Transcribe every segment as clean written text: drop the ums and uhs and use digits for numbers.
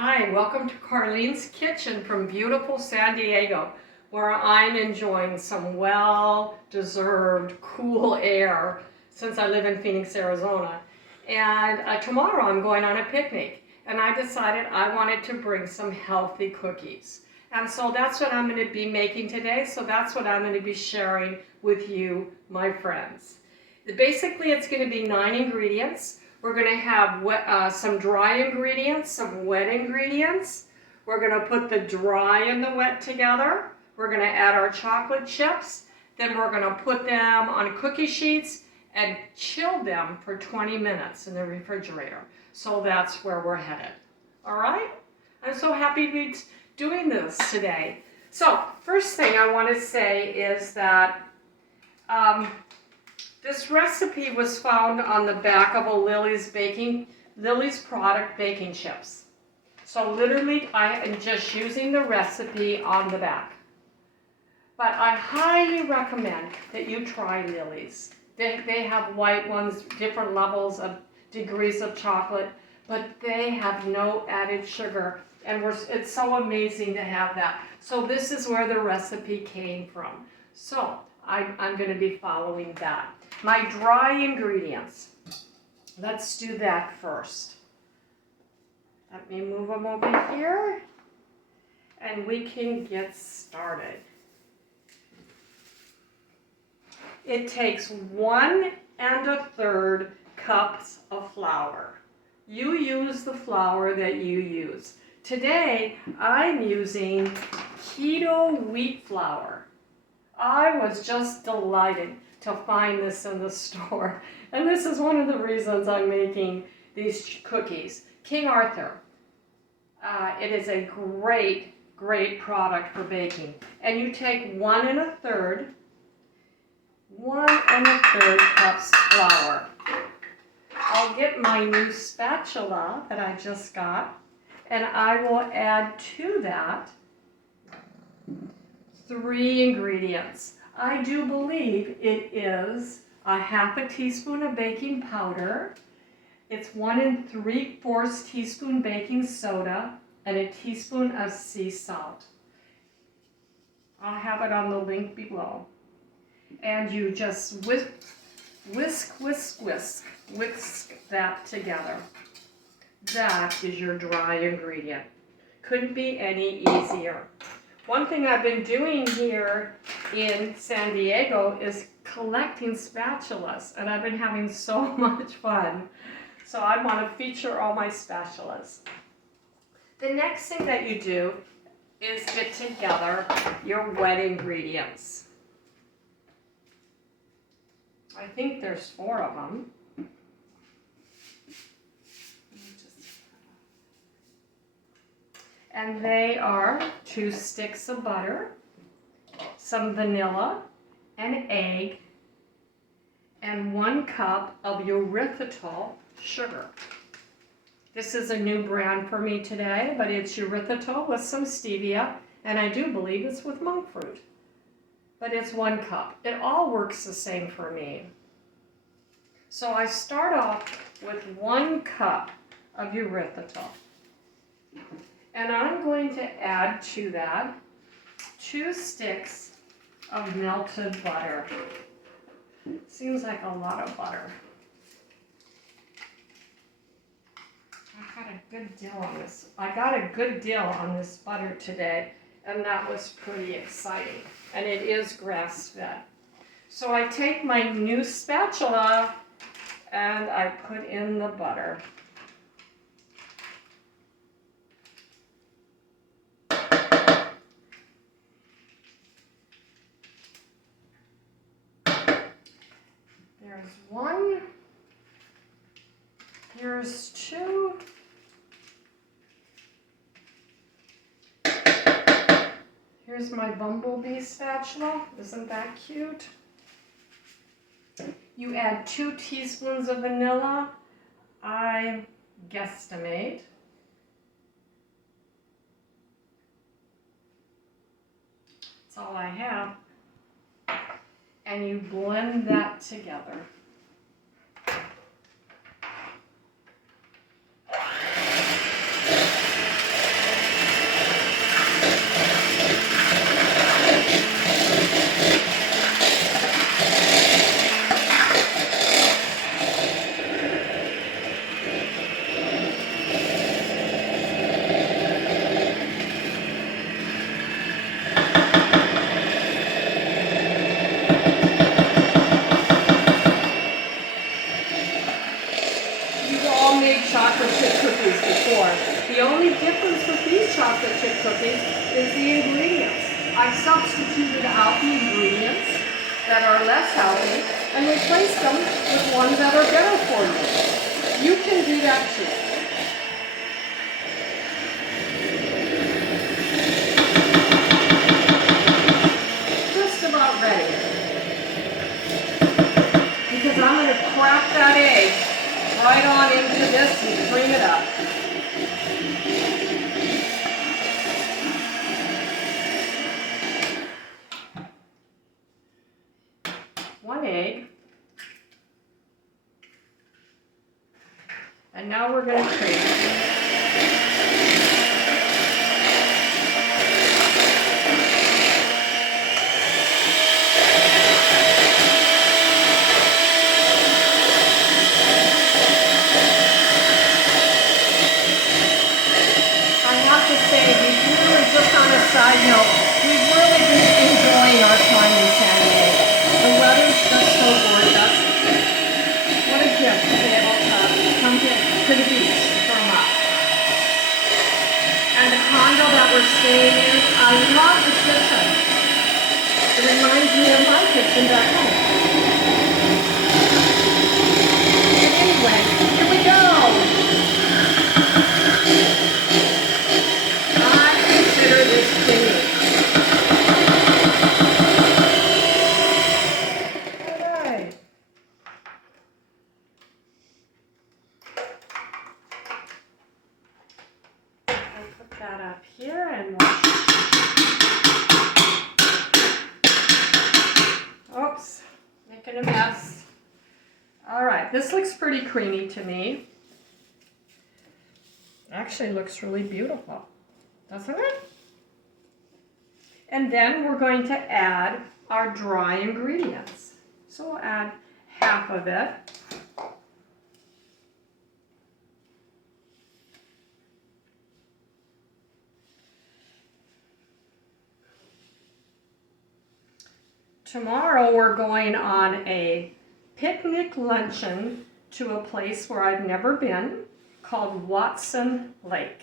Hi, welcome to Carlene's Kitchen from beautiful San Diego, where I'm enjoying some well-deserved cool air since I live in Phoenix, Arizona. And tomorrow I'm going on a picnic, and I decided I wanted to bring some healthy cookies. And so that's what I'm going to be making today, so that's what I'm going to be sharing with you, my friends. Basically, it's going to be 9 ingredients. We're going to have some dry ingredients, some wet ingredients. We're going to put the dry and the wet together. We're going to add our chocolate chips. Then we're going to put them on cookie sheets and chill them for 20 minutes in the refrigerator. So that's where we're headed. All right? I'm so happy to be doing this today. So first thing I want to say is that this recipe was found on the back of a Lily's product baking chips. So literally I am just using the recipe on the back. But I highly recommend that you try Lily's. They have white ones, different levels of degrees of chocolate, but they have no added sugar. And it's so amazing to have that. So this is where the recipe came from. So I'm going to be following that. My dry ingredients. Let's do that first. Let me move them over here and we can get started. It takes 1 1/3 cups of flour. You use the flour that you use. Today I'm using Keto wheat flour. I was just delighted to find this in the store. And this is one of the reasons I'm making these cookies. King Arthur. It is a great, great product for baking. And you take 1 1/3 cups flour. I'll get my new spatula that I just got, and I will add to that 3 ingredients. I do believe it is a 1/2 teaspoon of baking powder. It's 1 3/4 teaspoon baking soda and a teaspoon of sea salt. I'll have it on the link below. And you just whisk that together. That is your dry ingredient. Couldn't be any easier. One thing I've been doing here in San Diego is collecting spatulas, and I've been having so much fun. So I want to feature all my spatulas. The next thing that you do is get together your wet ingredients. I think there's 4 of them. And they are 2 sticks of butter, some vanilla, an egg, and 1 cup of erythritol sugar. This is a new brand for me today, but it's erythritol with some stevia, and I do believe it's with monk fruit. But it's 1 cup. It all works the same for me. So I start off with 1 cup of erythritol. And I'm going to add to that 2 sticks of melted butter. Seems like a lot of butter. I got a good deal on this. I got a good deal on this butter today, and that was pretty exciting. And it is grass-fed. So I take my new spatula and I put in the butter. There's 1, here's 2, here's my bumblebee spatula, isn't that cute? You add 2 teaspoons of vanilla, I guesstimate. That's all I have. And you blend that together. chocolate chip cookies is the ingredients. I've substituted out the ingredients that are less healthy and replaced them with ones that are better for you. You can do that too. Just about ready. Because I'm going to crack that egg right on into this and cream it up. One egg. And now we're going to cream it. Side note, we've really been enjoying our time in San Diego. The weather's just so gorgeous. What a gift to be able to come to the beach for a month. And the condo that we're staying in, I love the kitchen. It reminds me of my kitchen back home. And anyway, here we go. That up here and oops, making a mess. All right, this looks pretty creamy to me. Actually looks really beautiful, doesn't it? And then we're going to add our dry ingredients. So we'll add half of it. Tomorrow we're going on a picnic luncheon to a place where I've never been called Watson Lake.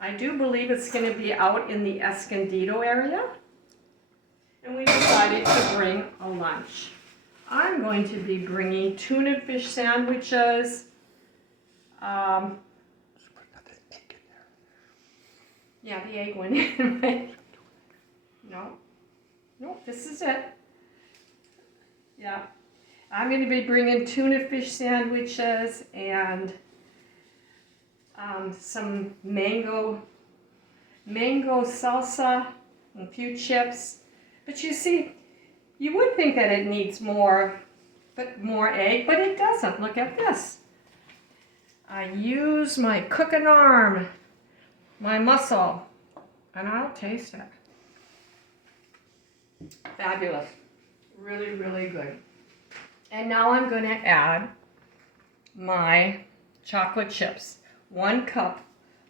I do believe it's going to be out in the Escondido area. And we decided to bring a lunch. I'm going to be bringing tuna fish sandwiches. Yeah, the egg went in. No. Nope, this is it. Yeah. I'm going to be bringing tuna fish sandwiches and some mango salsa and a few chips. But you see, you would think that it needs more egg, but it doesn't. Look at this. I use my cooking arm, my muscle, and I'll taste it. Fabulous. Really, really good. And now I'm going to add my chocolate chips. 1 cup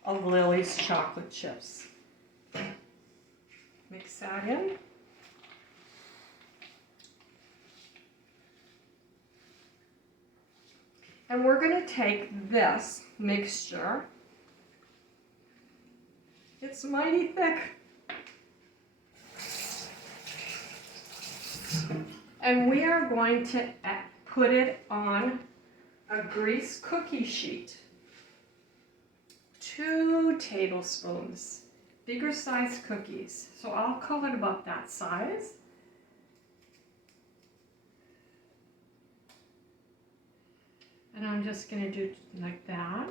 of Lily's chocolate chips. Mix that in. And we're going to take this mixture. It's mighty thick. And we are going to put it on a grease cookie sheet. 2 tablespoons, bigger size cookies. So I'll call it about that size. And I'm just going to do like that.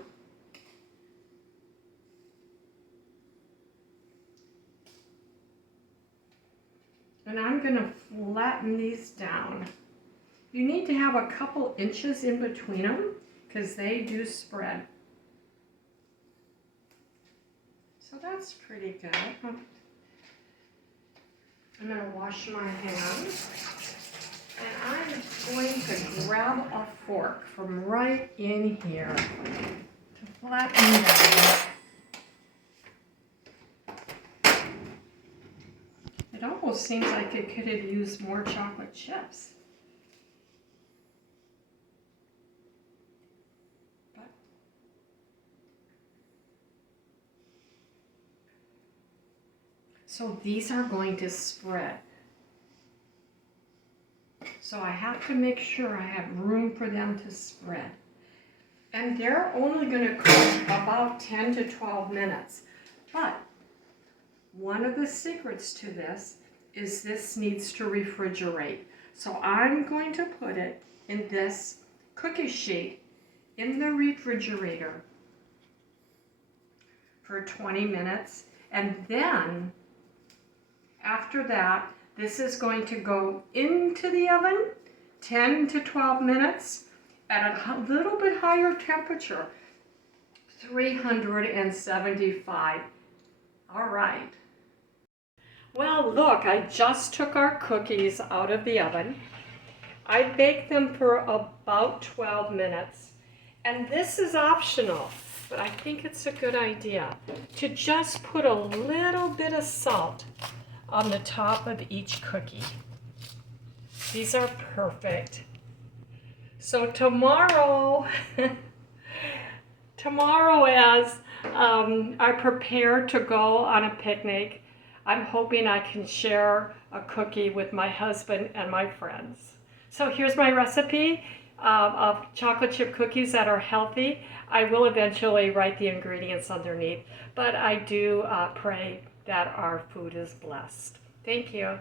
And I'm going to flatten these down. You need to have a couple inches in between them because they do spread. So that's pretty good. I'm going to wash my hands. And I'm going to grab a fork from right in here to flatten down. It almost seems like it could have used more chocolate chips. But So these are going to spread. So I have to make sure I have room for them to spread. And they're only going to cook about 10 to 12 minutes. But one of the secrets to this is this needs to refrigerate. So I'm going to put it in this cookie sheet in the refrigerator for 20 minutes. And then after that, this is going to go into the oven 10 to 12 minutes at a little bit higher temperature, 375. All right. Well, look, I just took our cookies out of the oven. I baked them for about 12 minutes. And this is optional, but I think it's a good idea to just put a little bit of salt on the top of each cookie. These are perfect. So tomorrow, as I prepare to go on a picnic, I'm hoping I can share a cookie with my husband and my friends. So here's my recipe of chocolate chip cookies that are healthy. I will eventually write the ingredients underneath, but I do pray that our food is blessed. Thank you.